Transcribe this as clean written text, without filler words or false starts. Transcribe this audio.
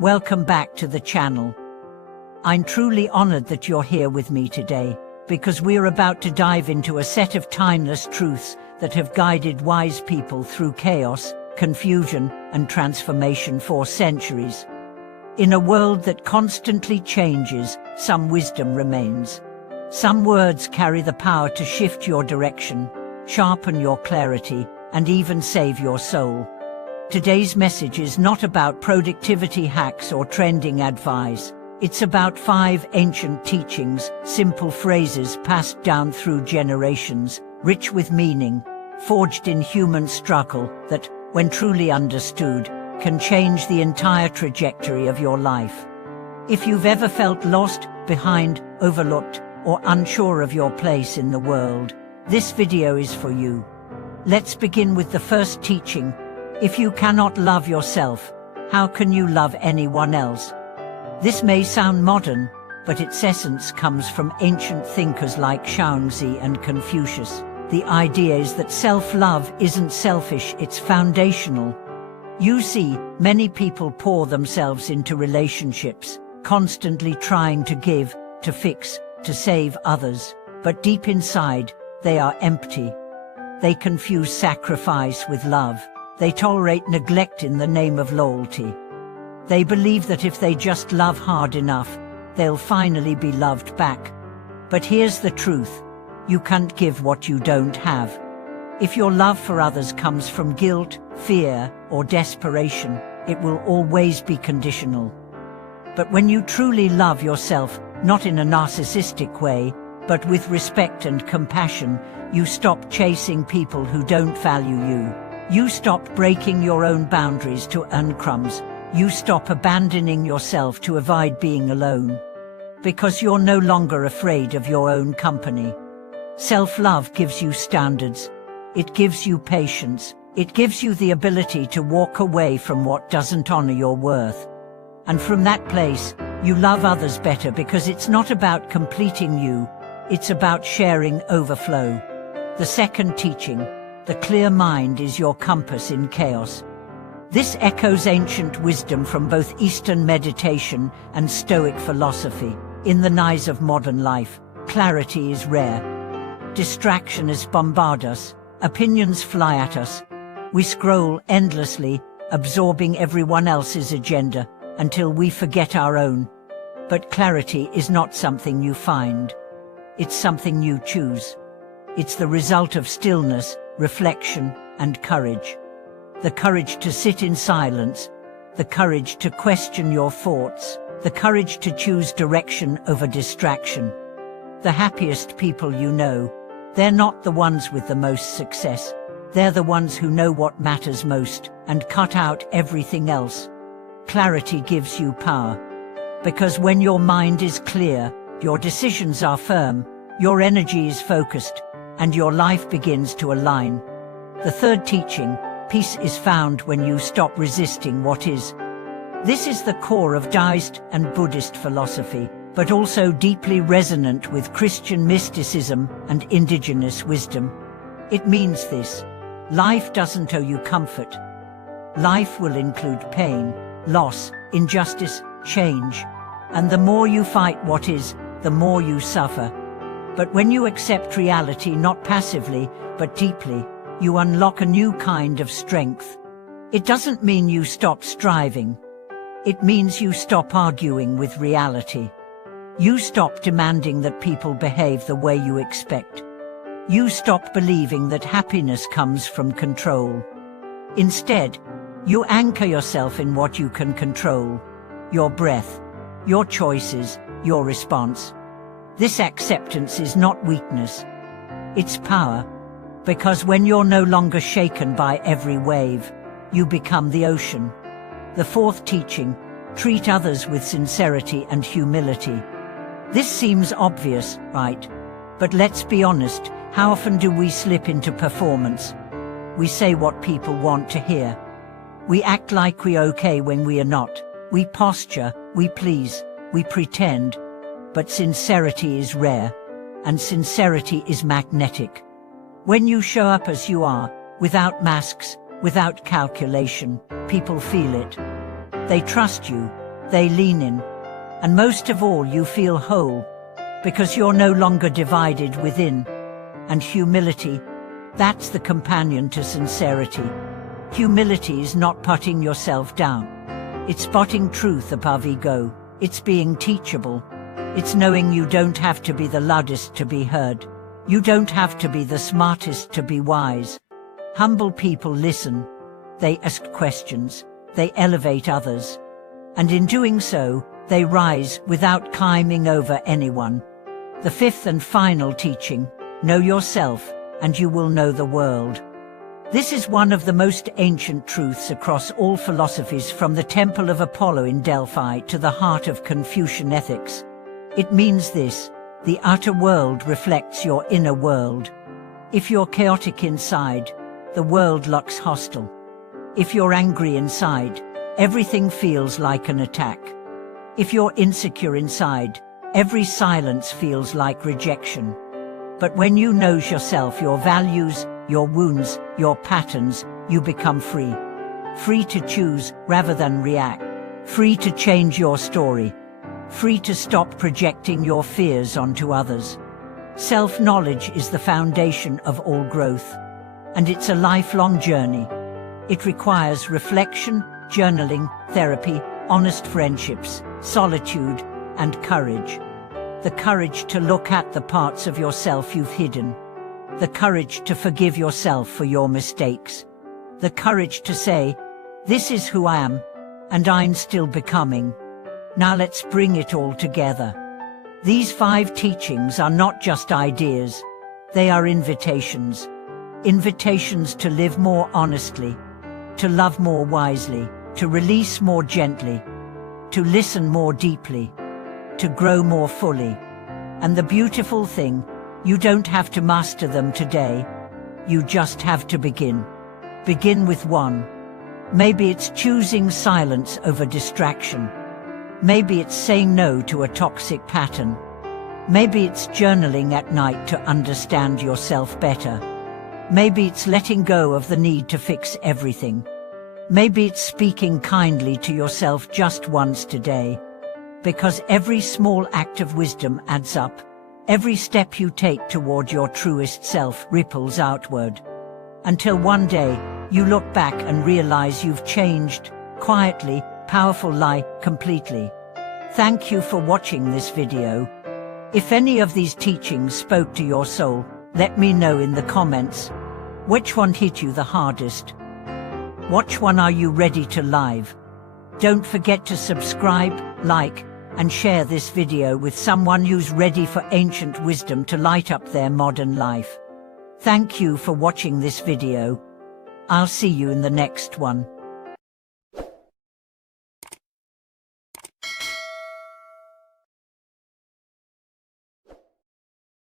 Welcome back to the channel. I'm truly honored that you're here with me today, because we're about to dive into a set of timeless truths that have guided wise people through chaos, confusion, and transformation for centuries. In a world that constantly changes, some wisdom remains. Some words carry the power to shift your direction, sharpen your clarity, and even save your soul. Today's message is not about productivity hacks or trending advice. It's about 5 ancient teachings, simple phrases passed down through generations, rich with meaning, forged in human struggle that, when truly understood, can change the entire trajectory of your life. If you've ever felt lost, behind, overlooked, or unsure of your place in the world, this video is for you. Let's begin with the first teaching. If you cannot love yourself, how can you love anyone else? This may sound modern, but its essence comes from ancient thinkers like Zhuangzi and Confucius. The idea is that self-love isn't selfish, it's foundational. You see, many people pour themselves into relationships, constantly trying to give, to fix, to save others, but deep inside, they are empty. They confuse sacrifice with love. They tolerate neglect in the name of loyalty. They believe that if they just love hard enough, they'll finally be loved back. But here's the truth. You can't give what you don't have. If your love for others comes from guilt, fear, or desperation, it will always be conditional. But when you truly love yourself, not in a narcissistic way, but with respect and compassion, you stop chasing people who don't value you. You stop breaking your own boundaries to earn crumbs. You stop abandoning yourself to avoid being alone. Because you're no longer afraid of your own company. Self-love gives you standards. It gives you patience. It gives you the ability to walk away from what doesn't honor your worth. And from that place, you love others better because it's not about completing you. It's about sharing overflow. The second teaching. The clear mind is your compass in chaos. This echoes ancient wisdom from both Eastern meditation and Stoic philosophy. In the noise of modern life, clarity is rare. Distractions bombard us, opinions fly at us. We scroll endlessly, absorbing everyone else's agenda, until we forget our own. But clarity is not something you find. It's something you choose. It's the result of stillness, reflection, and courage. The courage to sit in silence, the courage to question your thoughts, the courage to choose direction over distraction. The happiest people you know, they're not the ones with the most success. They're the ones who know what matters most and cut out everything else. Clarity gives you power. Because when your mind is clear, your decisions are firm, your energy is focused, and your life begins to align. The third teaching, peace is found when you stop resisting what is. This is the core of Taoist and Buddhist philosophy, but also deeply resonant with Christian mysticism and indigenous wisdom. It means this: life doesn't owe you comfort. Life will include pain, loss, injustice, change. And the more you fight what is, the more you suffer. But when you accept reality not passively, but deeply, you unlock a new kind of strength. It doesn't mean you stop striving. It means you stop arguing with reality. You stop demanding that people behave the way you expect. You stop believing that happiness comes from control. Instead, you anchor yourself in what you can control: your breath, your choices, your response. This acceptance is not weakness. It's power. Because when you're no longer shaken by every wave, you become the ocean. The fourth teaching, treat others with sincerity and humility. This seems obvious, right? But let's be honest, how often do we slip into performance? We say what people want to hear. We act like we're okay when we are not. We posture, we please, we pretend. But sincerity is rare, and sincerity is magnetic. When you show up as you are, without masks, without calculation, people feel it. They trust you, they lean in. And most of all, you feel whole, because you're no longer divided within. And humility, that's the companion to sincerity. Humility is not putting yourself down. It's spotting truth above ego. It's being teachable. It's knowing you don't have to be the loudest to be heard. You don't have to be the smartest to be wise. Humble people listen. They ask questions. They elevate others. And in doing so, they rise without climbing over anyone. The fifth and final teaching, know yourself, and you will know the world. This is one of the most ancient truths across all philosophies, from the Temple of Apollo in Delphi to the heart of Confucian ethics. It means this: the outer world reflects your inner world. If you're chaotic inside, the world looks hostile. If you're angry inside, everything feels like an attack. If you're insecure inside, every silence feels like rejection. But when you know yourself, your values, your wounds, your patterns, you become free. Free to choose rather than react. Free to change your story. Free to stop projecting your fears onto others. Self-knowledge is the foundation of all growth. And it's a lifelong journey. It requires reflection, journaling, therapy, honest friendships, solitude, and courage. The courage to look at the parts of yourself you've hidden. The courage to forgive yourself for your mistakes. The courage to say, this is who I am, and I'm still becoming. Now let's bring it all together. These 5 teachings are not just ideas. They are invitations. Invitations to live more honestly, to love more wisely, to release more gently, to listen more deeply, to grow more fully. And the beautiful thing, you don't have to master them today. You just have to begin. Begin with one. Maybe it's choosing silence over distraction. Maybe it's saying no to a toxic pattern. Maybe it's journaling at night to understand yourself better. Maybe it's letting go of the need to fix everything. Maybe it's speaking kindly to yourself just once today. Because every small act of wisdom adds up. Every step you take toward your truest self ripples outward. Until one day, you look back and realize you've changed, quietly, powerfully, completely. Thank you for watching this video. If any of these teachings spoke to your soul, let me know in the comments. Which one hit you the hardest? Which one are you ready to live? Don't forget to subscribe, like, and share this video with someone who's ready for ancient wisdom to light up their modern life. Thank you for watching this video. I'll see you in the next one.